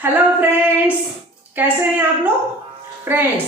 Hello friends, कैसे हैं आप लोग। फ्रेंड्स,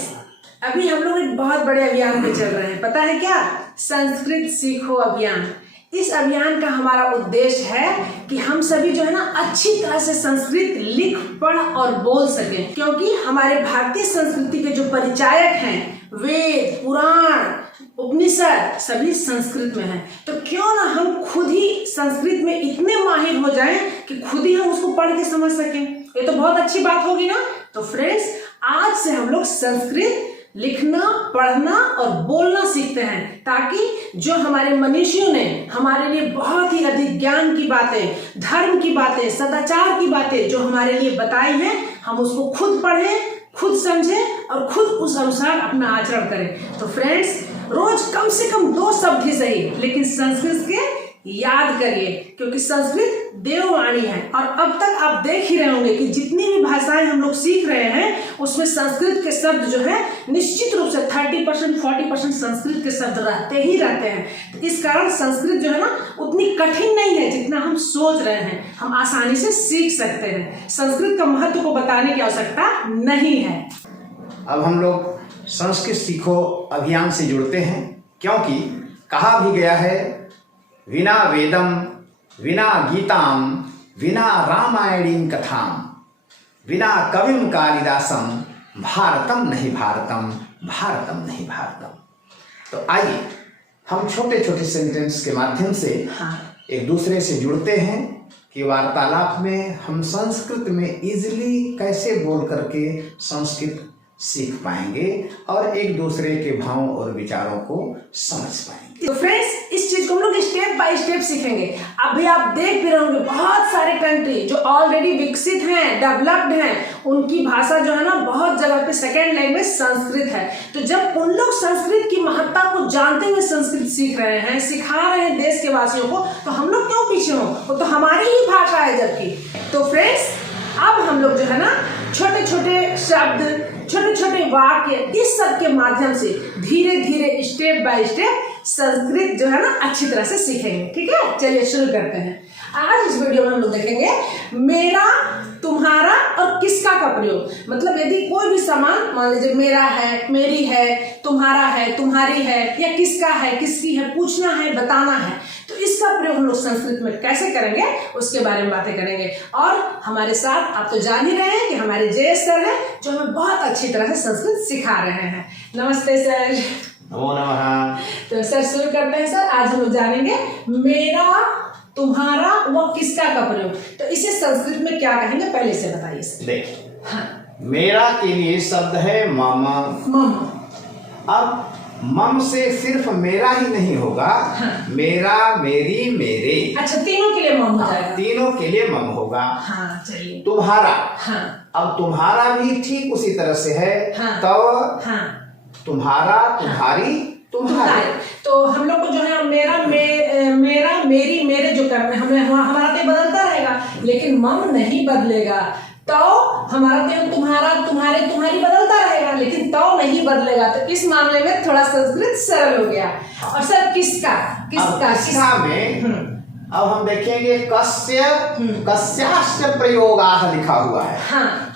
अभी हम लोग एक बहुत बड़े अभियान पे चल रहे हैं। पता है क्या? संस्कृत सीखो अभियान। इस अभियान का हमारा उद्देश्य है कि हम सभी जो है ना अच्छी तरह से संस्कृत लिख पढ़ और बोल सकें, क्योंकि हमारे भारतीय संस्कृति के जो परिचायक हैं, वेद पुराण उपनिषद सभी संस्कृत में है। तो क्यों ना हम खुद ही संस्कृत में इतने माहिर हो जाएं कि खुद ही हम उसको पढ़ के समझ सकें। ये तो बहुत अच्छी बात होगी ना। तो फ्रेंड्स, आज से हम लोग संस्कृत लिखना पढ़ना और बोलना सीखते हैं, ताकि जो हमारे मनीषियों ने हमारे लिए बहुत ही अधिक ज्ञान की बातें, धर्म की बातें, सदाचार की बातें जो हमारे लिए बताई हैं, हम उसको खुद पढ़ें, खुद समझें और खुद उस अनुसार अपना आचरण करें। तो फ्रेंड्स, रोज कम से कम 2 शब्द ही सही, लेकिन संस्कृत के याद करिए, क्योंकि संस्कृत देववाणी है। और अब तक आप देख ही रहे होंगे कि जितनी भी भाषाएं हम लोग सीख रहे हैं, उसमें संस्कृत के शब्द जो है निश्चित रूप से 30% 40% संस्कृत के शब्द रहते ही रहते हैं। तो इस कारण संस्कृत जो है ना उतनी कठिन नहीं है जितना हम सोच रहे हैं। हम आसानी से सीख सकते हैं। संस्कृत का महत्व को बताने की आवश्यकता नहीं है। अब हम लोग संस्कृत सीखो अभियान से जुड़ते हैं, क्योंकि कहा भी गया है, विना वेदम विना गीताम विना रामायणीं कथाम विना कविम कालिदासम भारतम नहीं भारतम भारतम नहीं भारतम। तो आइए हम छोटे छोटे सेंटेंस के माध्यम से एक दूसरे से जुड़ते हैं कि वार्तालाप में हम संस्कृत में इजीली कैसे बोल करके संस्कृत सीख पाएंगे और एक दूसरे के भावों और विचारों को समझ पाएंगे। तो फ्रेंड्स, इस चीज को हम लोग स्टेप बाय स्टेप सीखेंगे। अभी आप देख भी रहे होंगे बहुत सारे कंट्री जो ऑलरेडी विकसित हैं, डेवलप्ड हैं, उनकी भाषा जो है ना बहुत जगह पे सेकेंड लैंग्वेज संस्कृत है। तो जब उन लोग संस्कृत की महत्ता को जानते हुए संस्कृत सीख रहे हैं, सिखा रहे हैं देश के वासियों को, तो हम लोग क्यों पीछे हो? वो तो हमारी ही भाषा है जबकि। तो फ्रेंड्स, अब हम लोग जो है ना छोटे छोटे शब्द, छोटे छोटे वाक्य, इस सब के माध्यम से धीरे धीरे स्टेप बाय स्टेप संस्कृत जो है ना अच्छी तरह से सीखेंगे। ठीक है, चलिए शुरू करते हैं। आज इस वीडियो में हम लोग देखेंगे मेरा, तुम्हारा और किसका का प्रयोग। मतलब यदि कोई भी सामान, मान लीजिए मेरा है, मेरी है, तुम्हारा है, तुम्हारी है, या किसका है, किसकी है, पूछना है, बताना है, तो इसका प्रयोग हम लोग संस्कृत में कैसे करेंगे उसके बारे में बातें करेंगे। और हमारे साथ आप तो जान ही रहे हैं कि हमारे जय सर हैं, जो हमें बहुत अच्छी तरह से संस्कृत सिखा रहे हैं। नमस्ते सर। नमो नमः। तो सर शुरू करते हैं। सर, आज हम लोग जानेंगे मेरा, तुम्हारा व किसका का प्रयोग। तो इसे संस्कृत में क्या कहेंगे, पहले से बताइए सर। देखिए, हाँ, मेरा के लिए शब्द है मम। मम। अब मम से सिर्फ मेरा ही नहीं होगा, मेरा, मेरी, मेरे। अच्छा, तीनों के लिए मम हो जाएगा। तीनों के लिए मम होगा। हाँ, चलिए। तुम्हारा, हाँ, अब तुम्हारा भी ठीक उसी तरह से है। हाँ, तो हाँ, तुम्हारा, तुम्हारी, तुम्हारे। तो हम लोग को जो है मेरा, मेरा, मेरी, मेरे जो करने हमें, हमारा तो बदलता रहेगा, लेकिन मम नहीं बदलेगा। तो हमारा तो तुम्हारा, तुम्हारे, तुम्हारी बदलता रहेगा, लेकिन तो नहीं बदलेगा। तो इस मामले में थोड़ा संस्कृत सरल हो गया। और सर किसका, किसका में अब हम देखेंगे कस्य, कस्याश्च प्रयोगाः लिखा हुआ है। हाँ,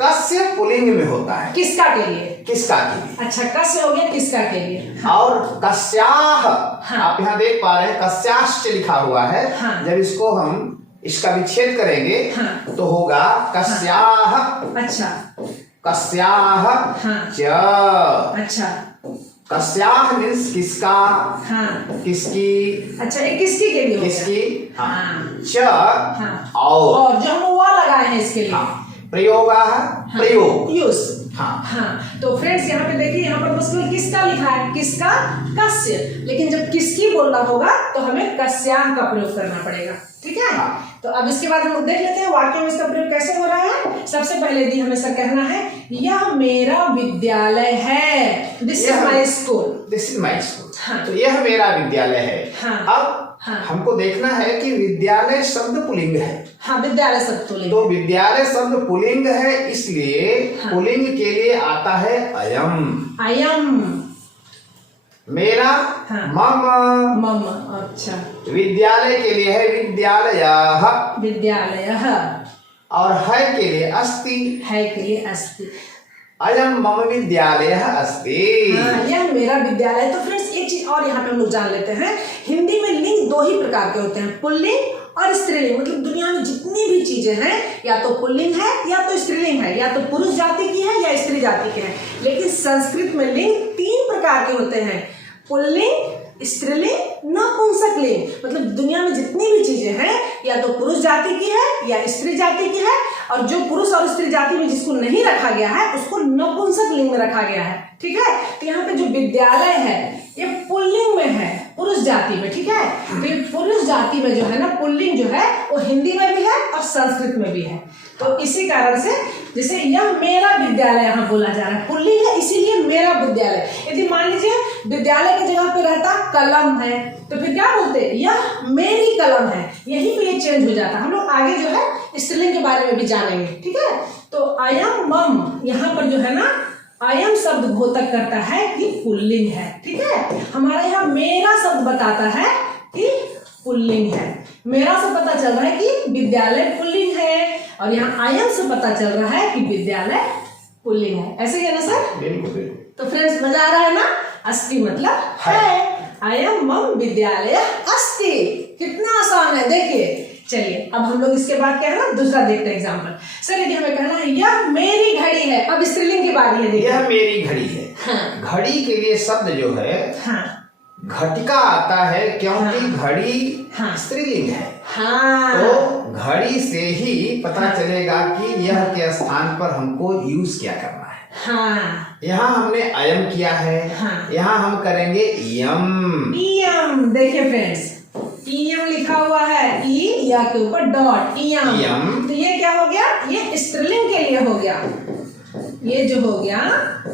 कस्य पुल्लिंग में होता है। किसका के लिए? किसका के लिए। अच्छा, कस्य हो गया किसका के लिए। और कस्याः, आप यहाँ देख पा रहे हैं कस्याश्च लिखा हुआ है। जब इसको हम इसका विच्छेद करेंगे तो होगा कस्याः। अच्छा, कस्याः च। अच्छा, कस्याः मीन्स किसका, किसकी। अच्छा, ये किसकी के लिए? किसकी, च और जो हम वो लगाए हैं इसके लिए। प्रयोगाः, प्रयोग, यूज। हाँ। तो फ्रेंड्स, यहाँ पे देखिए, यहाँ पर बस किसका लिखा है, किसका, कस्य। लेकिन जब किसकी बोलना होगा तो हमें कस्याः का प्रयोग करना पड़ेगा। ठीक है। तो अब इसके बाद हम लोग देख लेते हैं वाक्य में इसका प्रयोग कैसे हो रहा है। सबसे पहले यदि हमें सर कहना है, यह मेरा विद्यालय है, this is my school, this is my school. तो यह मेरा विद्यालय है। अब हमको देखना है कि विद्यालय शब्द पुल्लिंग है। हाँ, विद्यालय शब्द पुल्लिंग। तो विद्यालय शब्द पुल्लिंग है, इसलिए पुल्लिंग के लिए आता है अयम। अयम। मेरा, मम। मम। अच्छा। विद्यालय के लिए है विद्यालयः। विद्यालयः। और है के लिए अस्ति। है के लिए अस्ति। अयम मम विद्यालयः अस्ति। हाँ, यह मेरा विद्यालय। तो फ्रेंड्स एक चीज और यहाँ पे हम लोग जान लेते हैं, हिंदी में लिंग दो ही प्रकार के होते हैं, पुल्लिंग और स्त्रीलिंग। मतलब दुनिया में जितनी भी चीजें हैं या तो पुल्लिंग है या तो स्त्रीलिंग है, या तो पुरुष जाति की है या स्त्री जाति की है। लेकिन संस्कृत में लिंग 3 प्रकार के होते हैं, पुल्लिंग, स्त्रीलिंग, नपुंसकलिंग। मतलब दुनिया में जितनी भी चीजें हैं या तो पुरुष जाति की है या स्त्री जाति की है, और जो पुरुष और स्त्री जाति में जिसको नहीं रखा गया है उसको नपुंसक लिंग में रखा गया है। ठीक है, तो यहाँ पे जो विद्यालय है ये पुल्लिंग में है, पुरुष जाति में। ठीक है, तो ये पुरुष जाति में जो है ना पुल्लिंग जो है वो हिंदी में भी है और संस्कृत में भी है। तो इसी कारण से जैसे यह मेरा विद्यालय यहाँ बोला जा रहा है, पुल्लिंग है इसीलिए मेरा विद्यालय। यदि मान लीजिए विद्यालय की जगह पे रहता कलम है तो फिर क्या बोलते, यह मेरी कलम है, यहीं पे ये चेंज हो जाता। हम लोग आगे जो है स्त्रीलिंग के बारे में भी जानेंगे। ठीक है, तो अयम मम यहाँ पर जो है ना अयम शब्द घोतक करता है कि पुल्लिंग है। ठीक है, हमारा यहाँ मेरा शब्द बताता है कि पुल्लिंग है। मेरा से पता चल रहा है कि विद्यालय पुल्लिंग है, और यहाँ अयम से पता चल रहा है कि विद्यालय पुल्लिंग है। ऐसे ही है ना सर? बिल्कुल। तो फ्रेंड्स मजा आ रहा है ना? अस्ति मतलब है। अयम मम विद्यालय अस्ति। कितना आसान है देखिए। चलिए अब हम लोग इसके बाद क्या है ना दूसरा देखते हैं एग्जाम्पल। सर यदि हमें कहना है यह मेरी घड़ी है, अब स्त्रीलिंग की बारी है। देखिए यह मेरी घड़ी है। हाँ। घड़ी के लिए शब्द जो है हाँ घटिका आता है, क्योंकि घड़ी हाँ। स्त्रीलिंग है। हाँ तो घड़ी से ही पता चलेगा कि यह के स्थान पर हमको यूज क्या करना है। हाँ। यहाँ हमने अयम किया है। हाँ। यहाँ हम करेंगे इयम। इयम। देखिए फ्रेंड्स इयम लिखा हुआ है, ई या के ऊपर डॉट, इयम। तो ये क्या हो गया, ये स्त्रीलिंग के लिए हो गया। ये जो हो गया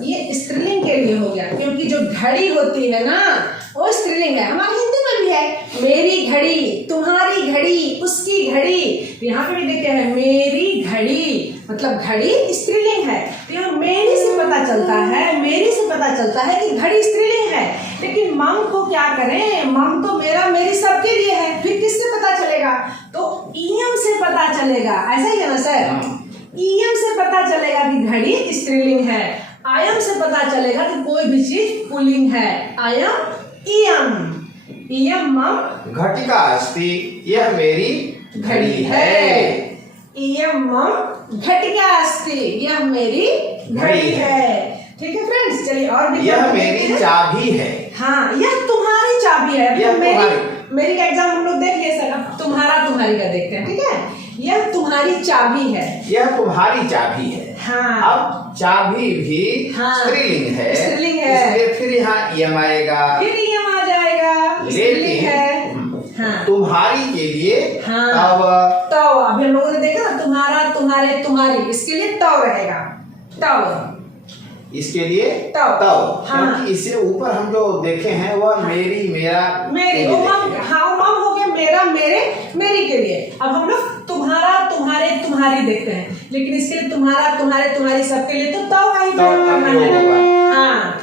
ये स्त्रीलिंग के लिए हो गया, क्योंकि जो घड़ी होती है ना वो स्त्रीलिंग है। हमारी हिंदी में भी है मेरी घड़ी, तुम्हारी घड़ी, उसकी घड़ी। तो यहाँ पे भी देखते हैं मेरी घड़ी, मतलब घड़ी स्त्रीलिंग है। तो यहाँ मेरी से पता चलता है, मेरी से पता चलता है कि घड़ी स्त्रीलिंग है। लेकिन मम को क्या करें, मम तो मेरा मेरी सबके लिए है, फिर किससे पता चलेगा, तो इयम से पता चलेगा। ऐसा ही है ना सर? इयम से पता चलेगा कि घड़ी स्त्रीलिंग है, आयम से पता चलेगा कि कोई भी चीज पुल्लिंग है। आयम इयम। इयम मम घटिका अस्ति, यह मेरी घड़ी है। इयम मम घटिका अस्ति, यह मेरी घड़ी है। ठीक है फ्रेंड्स, चलिए और भी। यह मेरी चाबी है। हाँ, यह तुम्हारी चाबी है। यह मेरी का एग्जाम हम लोग देख लिए सर, अब तुम्हारा तुम्हारी का देखते हैं। ठीक है, यह तुम्हारी चाबी है। यह तुम्हारी चाबी है। हाँ। अब चाबी भी हाँ। स्त्रीलिंग है, स्त्रीलिंग है, इसलिए फिर यहाँ यम आएगा, फिर यम आ जाएगा। लेकिन हाँ। तुम्हारी के लिए हाँ। तब अभी हम लोगों ने देखा ना तुम्हारा, तुम्हारे, तुम्हारी, इसके लिए तव रहेगा। तव, इसके लिए तव। तब हाँ। क्योंकि इससे ऊपर हम जो देखे हैं वह मेरी, मेरा, मेरी, वो मम, हाँ मम हो गया मेरा, मेरे, मेरी के लिए। अब हम लोग तुम्हारा, तुम्हारे, तुम्हारी देखते हैं, लेकिन इसके लिए तुम्हारा, तुम्हारे, तुम्हारी सबके लिए तो तव का ही प्रयोग करना है। हाँ।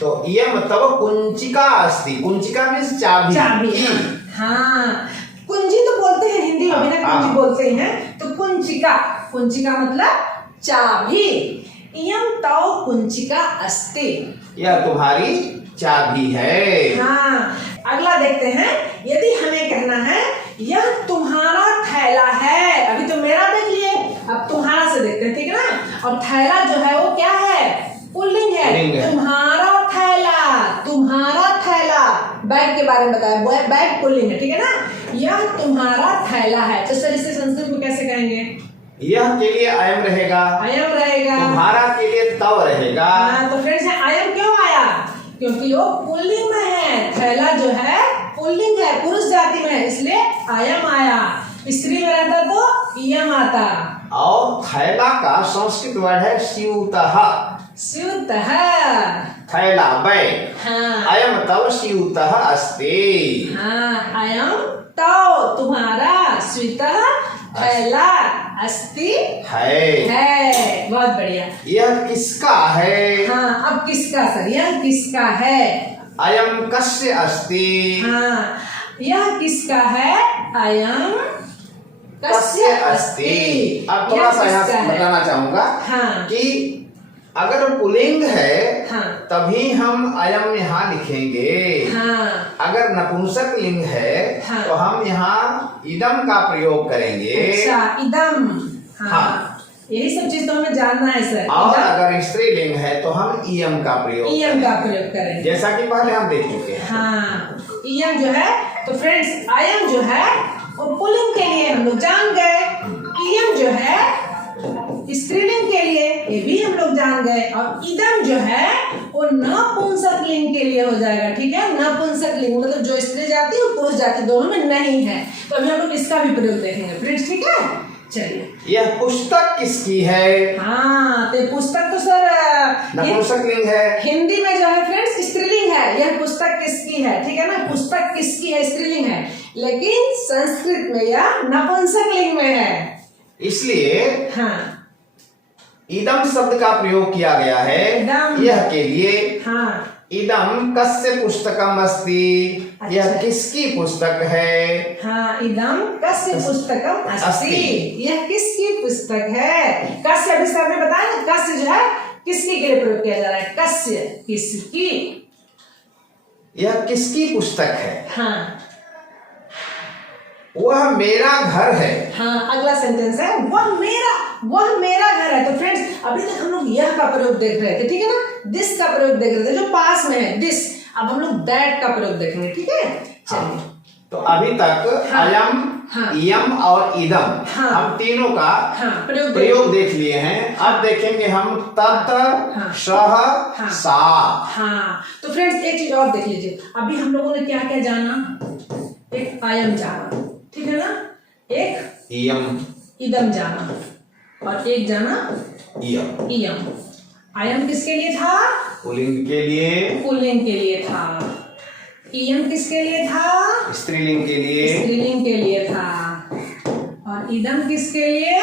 तो यह मतलब कुंचिका अस्ति। कुंचिका मीन्स चाबी। चाबी। हाँ, कुंजी तो बोलते हैं हिंदी में भी ना, कुंजी बोलते हैं। तो कुंचिका, कुंचिका मतलब चाबी। इयम तव कुंचिका अस्ति, यह तुम्हारी चाबी है। हाँ। अगला देखते हैं, यदि हमें कहना है यह तुम्हारा थैला है। अभी तो मेरा देख लिए, अब तुम्हारा से देखते हैं। ठीक है ना? और थैला जो है वो क्या है, पुल्लिंग है। तुम्हारा थैला, तुम्हारा थैला। बैग के बारे में बताया, बैग पुल्लिंग है। ठीक है ना? यह तुम्हारा थैला है। तो सर इसे संस्कृत में कैसे कहेंगे? यह के लिए अयम रहेगा, अयम रहेगा। तुम्हारा के लिए तव रहेगा। हाँ, तो फ्रेंड्स अयम क्यों आया, क्योंकि वो पुल्लिंग में है। थैला जो है पुल्लिंग है, पुरुष जाति में है, इसलिए अयम आया। स्त्री में रहता तो इयम आता। और थैला का संस्कृत वर्ड है स्यूतः। स्यूतः, थैला, बैग। हाँ। अयम तव स्यूतः अस्ति। हाँ, अयम तो तुम्हारा, स्यूतः थैला, अस्ति है। बहुत बढ़िया। यह किसका है? हाँ, अब किसका सर, यह किसका है? अयम कस्य अस्ति। हाँ, यह किसका है? अयम कस्य अस्ति। अब थोड़ा सा यहाँ से बताना चाहूंगा हाँ। कि अगर पुल्लिंग है हाँ। तभी हम अयम यहाँ लिखेंगे। हाँ। अगर नपुंसक लिंग है हाँ। तो हम यहाँ इदम का प्रयोग करेंगे। अच्छा, इदम। हाँ। यही सब चीज तो हमें जानना है सर। और अगर स्त्रीलिंग है तो हम इयम का प्रयोग करेंगे, जैसा कि पहले हम देख चुके हैं। हाँ, इयम जो है तो फ्रेंड्स अयम जो है वो पुल्लिंग के लिए हम लोग जान गए, इयम जो है स्त्रीलिंग के लिए ये भी हम लोग जान गए, और इदम जो है वो नपुंसक लिंग के लिए हो जाएगा। ठीक है, नपुंसक लिंग मतलब जो स्त्री जाति और पुरुष जाति दोनों में नहीं है, तो अभी हम लोग इसका भी प्रयोग देखेंगे फ्रेंड्स। ठीक है, चलिए। यह पुस्तक किसकी है? हाँ, तो पुस्तक तो सर नपुंसक लिंग है। हिंदी में जो है फ्रेंड्स स्त्रीलिंग है। यह पुस्तक किसकी है, ठीक है ना, पुस्तक किसकी है स्त्रीलिंग है, लेकिन संस्कृत में यह नपुंसक लिंग में है। इसलिए हाँ, इदम शब्द का प्रयोग किया गया है इदम। यह के लिए। हाँ, इदम कस्य पुस्तकम अस्ति। अच्छा। यह किसकी पुस्तक है? हाँ, इदम कस्य पुस्तकम अस्ति। यह किसकी पुस्तक है? कस्य अभी सर ने बताया ना, कस्य जो है किसकी के लिए प्रयोग किया जा रहा है, कस्य किसकी। यह किसकी पुस्तक है? हाँ, वह मेरा घर है। हाँ, अगला सेंटेंस है वह मेरा घर है। तो फ्रेंड्स अभी तक हम लोग यह का प्रयोग देख रहे थे, ठीक है ना, दिस का प्रयोग देख रहे थे जो पास में है दिस। अब हम लोग दैट का प्रयोग देखेंगे। ठीक है, चलिए। तो अभी तक हाँ। अयम, हाँ। इयम और इदम हाँ। हम तीनों का हाँ, प्रयोग देख लिए हैं। अब देखेंगे हम तत्, हाँ। सह, हाँ। सा। हाँ, तो फ्रेंड्स एक चीज और देख लीजिए, अभी हम लोगों ने क्या क्या जाना, एक अयम जाना, ठीक है ना, एक इयम, इदम जाना, और एक जाना इयम। इयम। अयम किसके लिए था? पुल्लिंग के लिए। पुल्लिंग के लिए था। इयम किसके लिए था? स्त्रीलिंग के लिए। स्त्रीलिंग के लिए था। और इदम किसके लिए?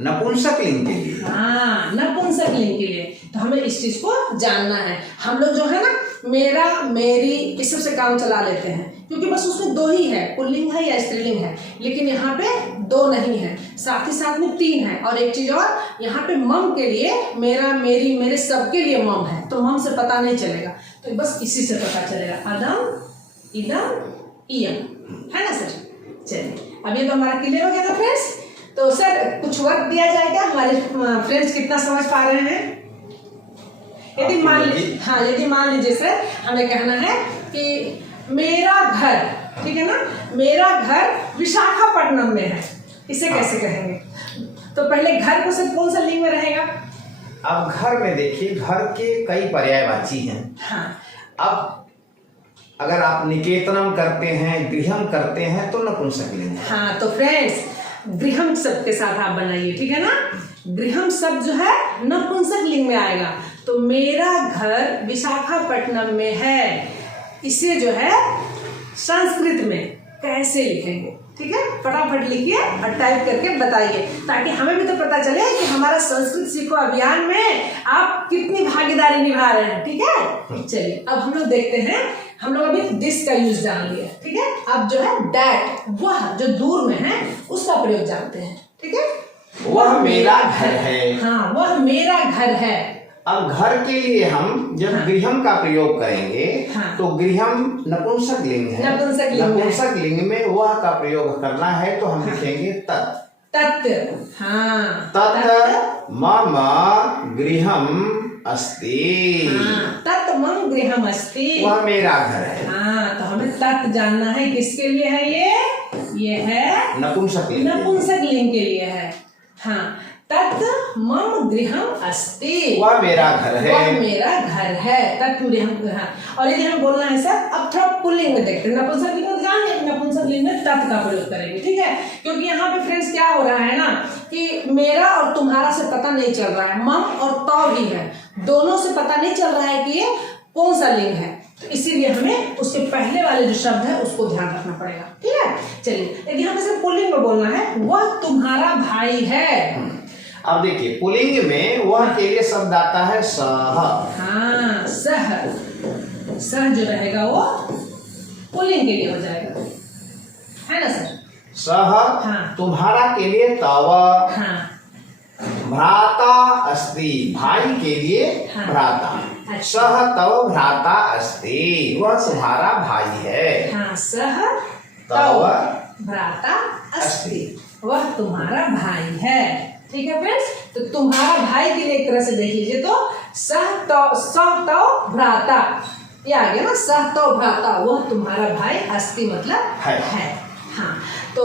नपुंसक लिंग के लिए। हाँ, नपुंसक लिंग के लिए। तो हमें इस चीज को जानना है। हम लोग जो है ना मेरा, मेरी, इस सब से काम चला लेते हैं, क्योंकि बस उसमें दो ही है, पुल्लिंग है या स्त्रीलिंग है, लेकिन यहाँ पे दो नहीं है, साथ ही साथ में तीन है। और एक चीज और, यहाँ पे मम के लिए मेरा, मेरी, मेरे सबके लिए मम है, तो मम से पता नहीं चलेगा, तो बस इसी से पता चलेगा, अदम, इदम, इयम, है ना सर। चलिए, अब ये तो हमारा क्लियर हो गया था फ्रेंड्स। तो सर कुछ वर्क दिया जाए क्या, हमारे फ्रेंड्स कितना समझ पा रहे हैं? यदि मान लीजिए सर हमें कहना है कि मेरा घर, ठीक है ना, मेरा घर विशाखापट्टनम में है, इसे कैसे कहेंगे? तो पहले घर को सिर्फ कौन सा लिंग में रहेगा? अब घर में देखिए, घर के कई पर्यायवाची हैं। हाँ, अब अगर आप निकेतनम करते हैं, गृहम करते हैं तो नपुंसक लिंग है। हाँ, तो फ्रेंड्स गृहम शब्द के साथ आप बनाइए, ठीक है ना, गृहम शब्द जो है नपुंसक लिंग में आएगा। तो मेरा घर विशाखापट्टनम में है, इसे जो है संस्कृत में कैसे लिखेंगे? ठीक है, फटाफट लिखिए और टाइप करके बताइए, ताकि हमें भी तो पता चले कि हमारा संस्कृत सीखो अभियान में आप कितनी भागीदारी निभा रहे हैं। ठीक है, चलिए अब हम लोग देखते हैं। हम लोग अभी दिस का यूज जान लिया, ठीक है, अब जो है दैट, वह जो दूर में है उसका प्रयोग जानते हैं। ठीक है, वह मेरा घर है। हाँ, वह मेरा घर है। अब घर के लिए हम जब गृहम का प्रयोग करेंगे, हाँ। तो गृहम नपुंसक लिंग है। नपुंसक लिंग में वह का प्रयोग करना है तो हम लिखेंगे तत्। तत्, हाँ, तत् मम गृहम अस्ति। हाँ, तत् मम गृहम अस्ति। वह मेरा घर है। हाँ, तो हमें तत् जानना है, किसके लिए है ये है नपुंसक लिंग। नपुंसक लिंग के लिए है। हाँ, तत् मम गृहम अस्ति। वह मेरा घर है। वह मेरा घर है, तत् गृहम। हाँ, और यदि हमें बोलना है सर, अब थोड़ा पुल्लिंग में देखते हैं। नपुंसक लिंग में जान गए, नपुंसक लिंग में तत् का प्रयोग करेंगे। ठीक है, क्योंकि यहाँ पे फ्रेंड्स क्या हो रहा है ना कि मेरा और तुम्हारा से पता नहीं चल रहा है, मम और तौ भी है, दोनों से पता नहीं चल रहा है कि ये कौन सा लिंग है, तो इसीलिए हमें उसके पहले वाले जो शब्द है उसको ध्यान रखना पड़ेगा। ठीक है, चलिए यदि हमें सिर्फ पुल्लिंग में बोलना है, वह तुम्हारा भाई है। अब देखिए, पुल्लिंग में वह के लिए शब्द आता है सह। हाँ, सह जो रहेगा वो पुल्लिंग के लिए हो जाएगा, है ना सर। सह हाँ। तुम्हारा के लिए तव हाँ भ्राता अस्ति भाई के लिए हाँ। भ्राता अच्छा। सह तव भ्राता अस्ति वह तुम्हारा भाई है हाँ सह तव भ्राता अस्ति वह तुम्हारा भाई है। ठीक है फ्रेंड्स, तो तुम्हारा भाई के लिए एक तरह से देख लीजिए तो सह तव भ्राता, ये आ गया ना, सह तव भ्राता वह तुम्हारा भाई अस्ति मतलब है। हाँ, तो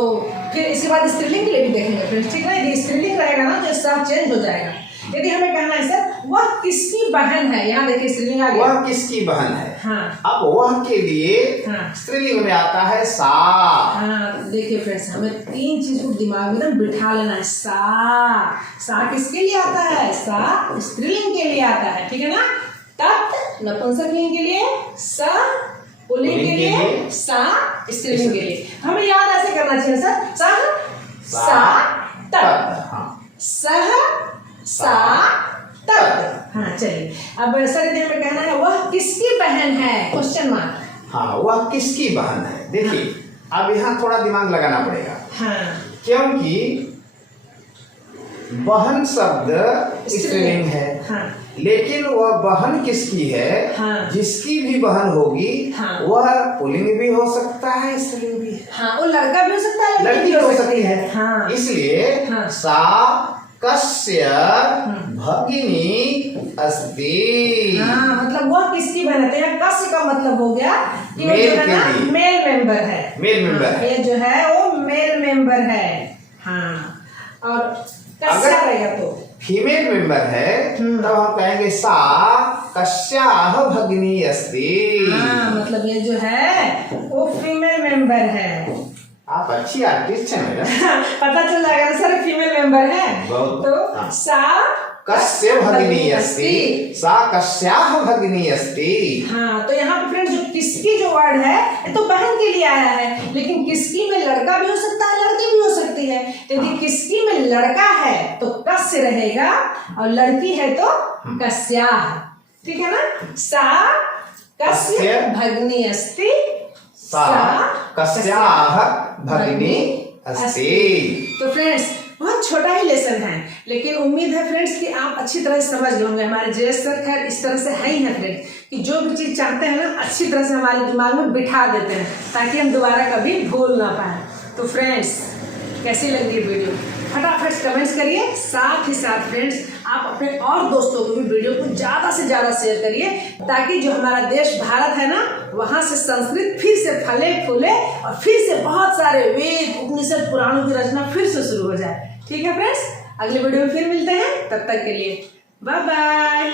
फिर इसके बाद स्त्रीलिंग के लिए भी देखेंगे फ्रेंड्स। ठीक है, यदि स्त्रीलिंग रहेगा ना तो सह चेंज हो जाएगा। यदि हमें कहना है सर वह किसकी बहन है, यहाँ देखिए स्त्रीलिंग आ गया, वह किसकी बहन है। हाँ। अब वह के लिए हाँ। स्त्रीलिंग में आता है सा। हाँ तो देखिए फ्रेंड्स, हमें 3 चीज को दिमाग में एकदम बिठा लेना है। सा किसके लिए आता है, सा स्त्रीलिंग के लिए आता है। ठीक है ना, तत् नपुंसक लिंग के लिए, स पुल्लिंग के लिए, सा स्त्रीलिंग के लिए। हमें याद ऐसे करना चाहिए सर, सा तत्, सह सा तत्। हाँ चलिए, अब सर यदि हमें कहना है वह किसकी बहन है, क्वेश्चन मार्क। हाँ वह किसकी बहन है। देखिए अब यहाँ थोड़ा दिमाग लगाना पड़ेगा, हाँ क्योंकि बहन शब्द स्त्रीलिंग है। हाँ लेकिन वह बहन किसकी है, हाँ। जिसकी भी बहन होगी हाँ। वह पुल्लिंग भी हो सकता है स्त्रीलिंग भी है। हाँ, वो लड़का भी हो सकता है, लड़की भी हो सकती है। हाँ इसलिए हाँ। सा कस्य भगिनी अस्ति। हाँ, मतलब वह किसकी बहन है, तो यहाँ कस्य का मतलब हो गया कि वो मेल जो है के ना लिए। मेल मेंबर है। मेल मेंबर हाँ, है। ये जो है वो मेल मेंबर है। हाँ, और कस्या रहेगा तो फीमेल मेंबर है तब हम कहेंगे सा कस्याह भगिनी अस्ति। हाँ, मतलब ये जो है वो फीमेल मेंबर है। आप अच्छी आर्टिस्ट हैं मैडम। पता चल जाएगा ना सर, फीमेल मेंबर है। बहुत। तो हाँ। सा कस्य भगिनी अस्ति, सा कस्याह भगिनी अस्ति। हाँ, तो यहाँ पे फ्रेंड्स जो किसकी जो वर्ड है ये तो बहन के लिए आया है, लेकिन किसकी में लड़का भी हो सकता है, लड़की भी हो सकती है। यदि किसकी में लड़का है तो कस्य रहेगा, और लड़की है तो कस्याह। ठीक है ना, सा कस्य भगिनी अस्ति, सा कस्याह भगिनी अस्ति। तो फ्रेंड्स बहुत छोटा ही लेसन है, लेकिन उम्मीद है फ्रेंड्स कि आप अच्छी तरह से समझ गए होंगे। हमारे जयेश सर खैर इस तरह से है ही है फ्रेंड्स, कि जो भी चीज़ चाहते हैं ना अच्छी तरह से हमारे दिमाग में बिठा देते हैं, ताकि हम दोबारा कभी भूल ना पाए। तो फ्रेंड्स कैसी लगी ये वीडियो, फटाफट कमेंट्स करिए। साथ ही साथ फ्रेंड्स आप अपने और दोस्तों को भी वीडियो को ज़्यादा से ज़्यादा शेयर करिए, ताकि जो हमारा देश भारत है ना, वहाँ से संस्कृत फिर से फले फूले और फिर से बहुत सारे वेद उपनिषद पुराणों की रचना फिर से शुरू हो जाए। ठीक है फ्रेंड्स, अगले वीडियो में फिर मिलते हैं, तब तक के लिए बाय बाय।